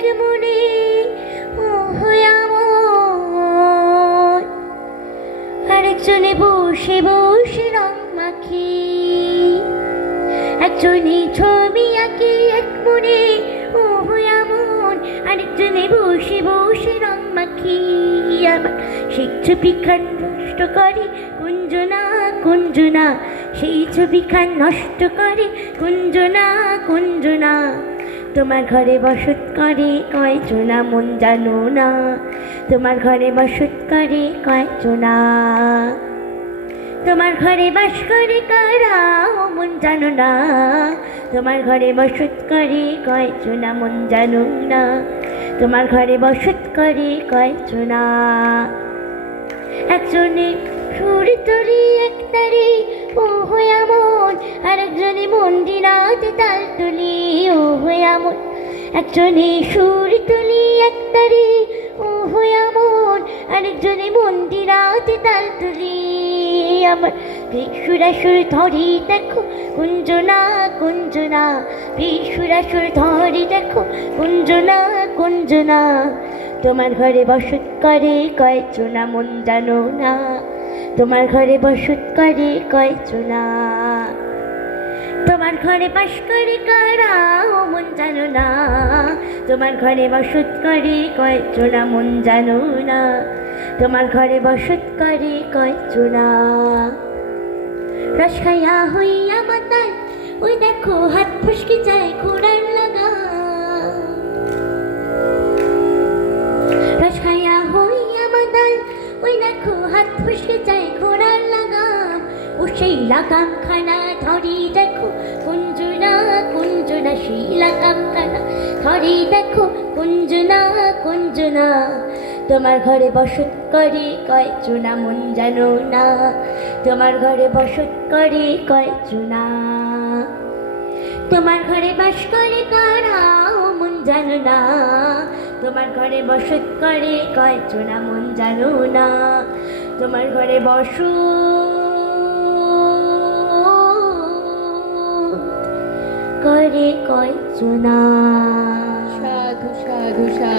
এক মনে ও আমার, আরেকজনে বসে বসে রং মাখি, একজনে ছবি আঁকে এক মনে ও এমন, আরেকজনে বসে বসে রং মাখি। আবার সেই ছবিখান নষ্ট করে কুঞ্জনা কুঞ্জনা, সেই ছবিখান নষ্ট করে কুঞ্জনা কুঞ্জনা। তোমার ঘরে বসত করে কয়জনা মন জানো না, তোমার ঘরে বসত করে কয়জনা, তোমার ঘরে বাস করে কারা ও মন জানো না, তোমার ঘরে বসত করে কয়জনা মন জানো না, তোমার ঘরে বসত করে কয়জনা। একজনে সুর তরি এক তারি ও এমন, আরেকজনে মন্দিরাতে তাল তুলি ও এমন, একজনে সুর তুলি এক তারি ও এমন, আরেকজনে মন্দিরাতে তাল তুলি। আমার সুরাসুর ধরি দেখো কুঞ্জনা কুঞ্জনা, সুরাসুর ধরি দেখো কুঞ্জনা কুঞ্জনা। তোমার ঘরে বসত করে কয়জনা মন জানো না, তোমার ঘরে বসত করে কয়জনা, তোমার ঘরে বাস করে কারা ও মন জানো না, তোমার ঘরে বসত করে কয়জনা মন জানো না, তোমার ঘরে বসত করে কয়জনা। রস খাইয়া হইয়া মাতাল ওই দেখো হাত ফুসকে যায় ঘোড়ার লাগা, রস খাইয়া হইয়া মাতাল ওই দেখো হাত ফুসকে যায় ঘোড়ার লাগা। ও সেই লাগাম খানা ধরি দেখো কুঞ্জনা কুঞ্জনা, সেই লাগাম খানা ধরি দেখো কুঞ্জনা কুঞ্জনা। তোমার ঘরে বসত করে কয়জনা মন জানো না, তোমার ঘরে বসত করে কয়জনা, তোমার ঘরে বাস করে কারা ও মন জানো না, তোমার ঘরে বসত করে কয়জনা মন জানো না, তোমার ঘরে করে কয়জনা। সাধু সাধু সাধু।